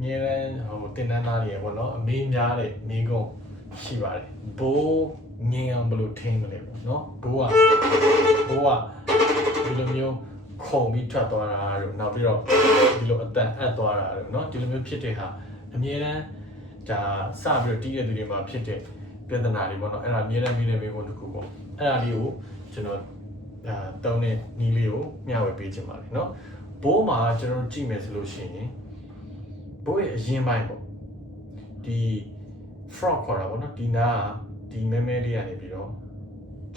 မြဲတမ်းတင်တန်းသားတွေပေါ့နော်အမေးများတဲ့မိကုန်းရှိပါတယ်ဘိုးငင်းအောင်ဘယ်လိုထိန်းမလဲပေါ့နော်ဘိုးကဒီလိုမျိုးခုံပြီးထွက်သွားတာတို့နောက်ပြီးတော့ဒီလိုအတန်အပ်သွားတာတို့နော်ဒီလိုမျိုးဖြစ်တဲ့ဟာအမြဲတမ်းဒါစပြီးတော့တီးတဲ့သူတွေမှာဖြစ်တဲ့ပြဿနာတွေပေါ့နော်အဲ့ဒါအမြဲတမ်းပြီးတဲ့မိကုန်းတစ်ခုပေါ့အဲ့ဒါလေးကိုကျွန်တော်တုံးတဲ့နီးလေးကိုမျှဝေပေးချင်ပါတယ်နော်ဘိုးမှာကျွန်တော်ကြည့်မယ်ဆိုလို့ရှိရင်ဘိုးရဲ့အရင်ပိုင်းပေါ့ဒီ frog ခေါ်တာပေါ့နော်ဒီနာဒီမဲမဲလေးကနေပြီးတော့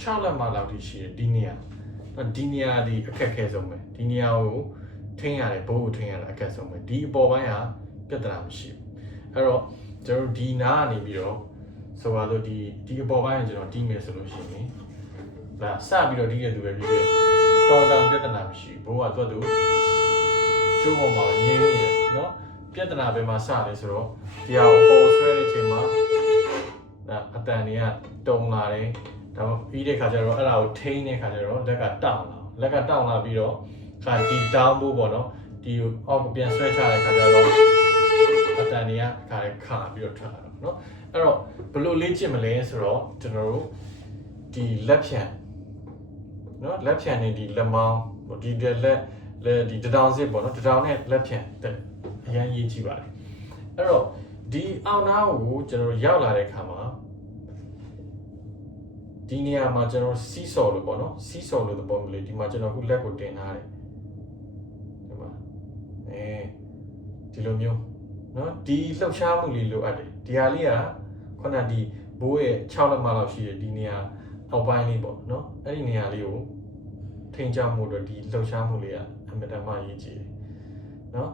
6လက်မလောက်ထိရှိတယ်ဒီနေရာဒီအခက်ခဲဆုံးပဲဒီနေရာကိုထိန်းရတယ်ဘိုးကိုထိန်းရတာအခက်ဆုံးပဲဒီအပေါ်ပိုင်းကပြဿနာမရှိဘူးအဲ့တော့ကျွန်တော်ဒီနာကနေပြီးတော့ဆိုပါတော့ဒီအပေါ်ပိုင်းကိုကျွန်တော်တီးမယ်ဆိုလို့ရှိရင်ဒါစပြီးတော့တီးရသူပဲပြီးတယ်တော်တောင်ပြဿနာမရှိဘူးဘိုးကသူ့ကျိုးပေါ်မှာငင်းနေတယ်နော်ပြဿနာပဲမှာစတယ်ဆိုတော့ဒီဟာအပေါ်ဆွဲတဲ့အချိန်မှာဒါအတန်တွေကတုံလာတယ်ဒါပြီးတဲ့ခါကျတော့အဲ့ဒါကိုထိန်းတဲ့ခါကျတော့လက်ကတောင့်လာပြီးတော့ခါဒီ down ဖို့ပေါ့နော်ဒီအောက်ပြန်ဆွဲချတဲ့ခါကျတော့အတန်တွေကခါလေးခါပြီးတော့ထွက်လာတော့နော်အဲ့တော့ဘယ်လိုလေ့ကျင့်မလဲဆိုတော့ကျွန်တော်တို့ဒီလက်ဖြံနော်လက်ဖြံနေဒီလက်မောင်းဒီလက်ဒီတောင်စစ်ပေါ့နော်တောင်နဲ့လက်ဖြံအရင်ရေးကြည့်ပါတယ်အဲ့တော့ဒီအောက်နားကိုကျွန်တော်ရောက်လာတဲ့အခါမှာဒီနေရာမှာကျွန်တော်စီးစော်လို့ပေါ့နော်စီးစော်လို့သဘောမျိုးလေးဒီမှာကျွန်တော်ခုလက်ကိုတင်ထားတယ်ဒီမှာဒီလိုမျိုးနော်ဒီလှုပ်ရှားမှုလေးလိုအပ်တယ်ဒီဟာလေးကခုနဒီဘိုးရဲ့6လက်မလောက်ရှိတယ်ဒီနေရာအောက်ပိုင်းလေးပေါ့နော်အဲ့ဒီနေရာလေးကိုထိန်းချမှုတော့ဒီလှုပ်ရှားမှုလေးကအမြဲတမ်းအရေးကြီးတယ်နော်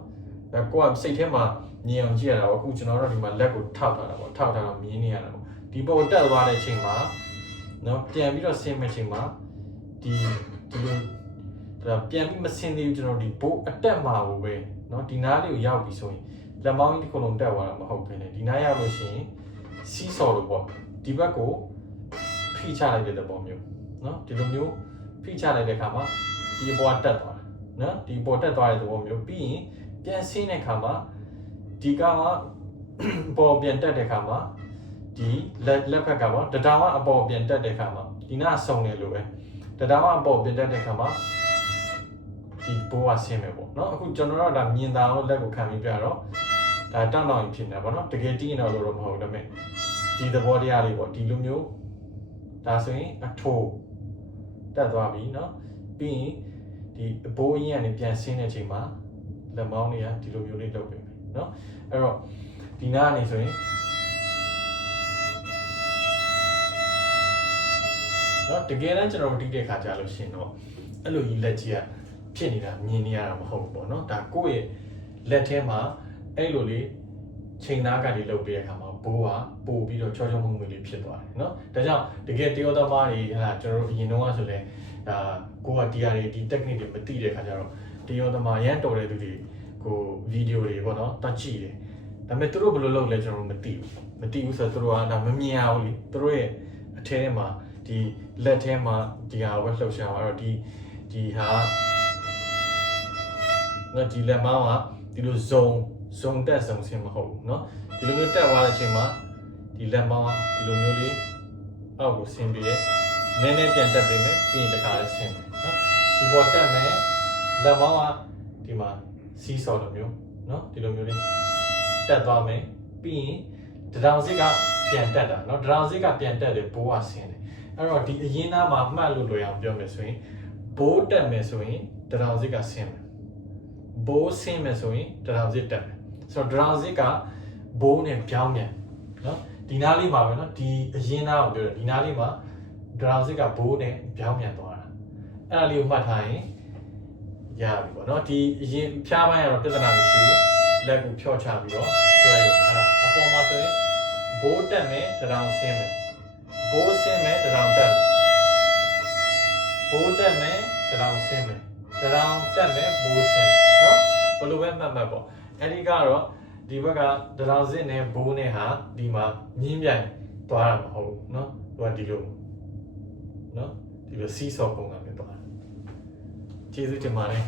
ဒါကိုကစိတ်ထဲမှာမြင်အောင်ကြည့်ရတာပေါ့အခုကျွန်တော်တို့ဒီမှာလက်ကိုထောက်ထားတာပေါ့ထောက်ထားတော့မြင်နေရတာပေါ့ဒီပုံတက်သွားတဲ့အချိန်မှာနော်ပြန်ပြီးတော့ဆင်းမဲ့ချိန်မှာဒီလိုဒါပြန်ပြီးမဆင်းသေးဘူးကျွန်တော်ဒီဘိုးအတက်မှာကိုပဲနော်ဒီနားလေးကိုရောက်ပြီဆိုရင်လက်မောင်းကြီးတစ်ခုလုံးတက်သွားတာမဟုတ်ဘဲနဲ့ဒီနားရောက်လို့ရှိရင်စီးစော်လို့ပေါ့ဒီဘက်ကိုဖိချလိုက်တဲ့သဘောမျိုးနော်ဒီလိုမျိုးဖိချလိုက်တဲ့အခါမှာဒီဘောတက်သွားတယ်နော်ဒီဘောတက်သွားတဲ့သဘောမျိုးပြီးရင်ပြန်ဆင်းတဲ့အခါမှာဒီကောင်ကပေါ်ပြန်တက်တဲ့အခါမှာဒီလက်ဖက်ကပေါ့တတောင်ကအပေါ်ပြန်တက်တဲ့အခါမှာဒီနာဆုံနေလို့ပဲတတောင်ကအပေါ်ပြန်တက်တဲ့အခါမှာဒီဘိုးကဆင်းမယ်ပေါ့နော်အခုကျွန်တော်တို့ဒါမြင်တာကိုလက်ကိုခံပြီးပြတော့ဒါတောင်းတောင်းဖြစ်နေတာပေါ့နော်တကယ်တီးရင်တော့လို့တော့မဟုတ်ဒါပေမဲ့ဒီသဘောတရားလေးပေါ့ဒီလိုမျိုးဒါဆိုရင်အထိုးတက်သွားပြီနော်ပြီးရင်ဒီဘိုးကြီးကနေပြန်ဆင်းတဲ့အချိန်မှာလက်မောင်းတွေကဒီလိုမျိုးလေးလုပ်ပေးမယ်နော်အဲ့တော့ဒီနားကနေဆိုရင်နော်တကယ်တမ်းကျွန်တော်တီးတဲ့ခါကြာလို့ရှင်တော့အဲ့လိုကြီးလက်ကြီးကဖြစ်နေတာမြင်နေရတာမဟုတ်ဘူးပေါ့နော်ဒါကိုယ့်ရဲ့လက်ထဲမှာအဲ့လိုလေးချိန်သားကလေးလုပ်ပေးတဲ့အခါမှာဘိုးကပို့ပြီးတော့ချောချောမွေ့မွေ့လေးဖြစ်သွားတယ်နော်ဒါကြောင့်တကယ်တယောသမားတွေဟာကျွန်တော်တို့အရင်တော့ဆိုလဲဒါကိုကဒီဟာတွေဒီ technique တွေမသိတဲ့ခါကျတော့တယောသမားရမ်းတော်တဲ့သူတွေကိုဗီဒီယိုတွေပေါ့နော်တတ်ကြည့်တယ်ဒါပေမဲ့သူတို့ဘယ်လိုလုပ်လဲကျွန်တော်မသိဘူးဆိုတော့သူတို့ကဒါမမြင်အောင်လေသူတို့ရဲ့အထဲထဲမှာဒီလက်ထဲမှာဒီဟာဝက်လှုပ်ရှားတော့ဒီဟာနော်ဒီလက်မောင်းကဒီလိုဇုံတက်ဇုံဆင်းမဟုတ်ဘူးเนาะဒီလိုမျိုးတက်သွားတဲ့အချိန်မှာဒီလက်မောင်းကဒီလိုမျိုးလေးအောက်ကိုဆင်းပြီးတယ်နည်းနည်းပြန်တက်ပြီးမယ်ပြီးရင်တခါလေးဆင်းမယ်เนาะဒီပေါ်တက်မယ်လက်မောင်းကဒီမှာစီးစော်လိုမျိုးเนาะဒီလိုမျိုးလေးတက်သွားမယ်ပြီးရင်တောင်စစ်ကပြန်တက်တာเนาะတောင်စစ်ကပြန်တက်တယ်ဘိုးကဆင်းတယ်အဲ့တော့ဒီအရင်သားမှာမှတ်လို့လွယ်အောင်ပြောမယ်ဆိုရင်ဘိုးတက်မယ်ဆိုရင်တောင်စစ်ကဆင်းမယ်ဘိုးဆင်းမယ်ဆိုရင်တောင်စစ်တက်မယ်ဆိုတော့တောင်စစ်ကဘိုးနဲ့ပြောင်းပြန်เนาะဒီနားလေးမှာပဲเนาะဒီအရင်သားကိုပြောတယ်ဒီနားလေးမှာတောင်စစ်ကဘိုးနဲ့ပြောင်းပြန်သွားတာအဲ့ဒါလေးကိုမှတ်ထားရင်ရပြီပေါ့เนาะဒီအရင်ဖြားပိုင်းကတော့ပြဿနာမရှိဘူးလက်ကိုဖြော့ချပြီးတော့ဆွဲရုံအဲ့ဒါအပေါ်မှာဆိုရင်ဘိုးတက်မယ်တောင်ဆင်းမယ်ဘိုးဆင်းမယ်တောင်တက်မယ်ဘိုးတက်မယ်တောင်ဆင်းမယ်တောင်တက်မယ်ဘိုးဆင်းမယ်เนาะဘယ်လိုပဲမှတ်ပေါ့အဲ့ဒီကတော့ဒီဘက်ကတောင်စစ်နဲ့ဘိုးနဲ့ဟာဒီမှာမြင်းပြိုင်သွားတာမဟုတ်ဘူးเนาะသူကဒီလိုเนาะဒီလိုစီးစော်ပုံကပဲသွားတယ်ကျေးဇူးတင်ပါတယ်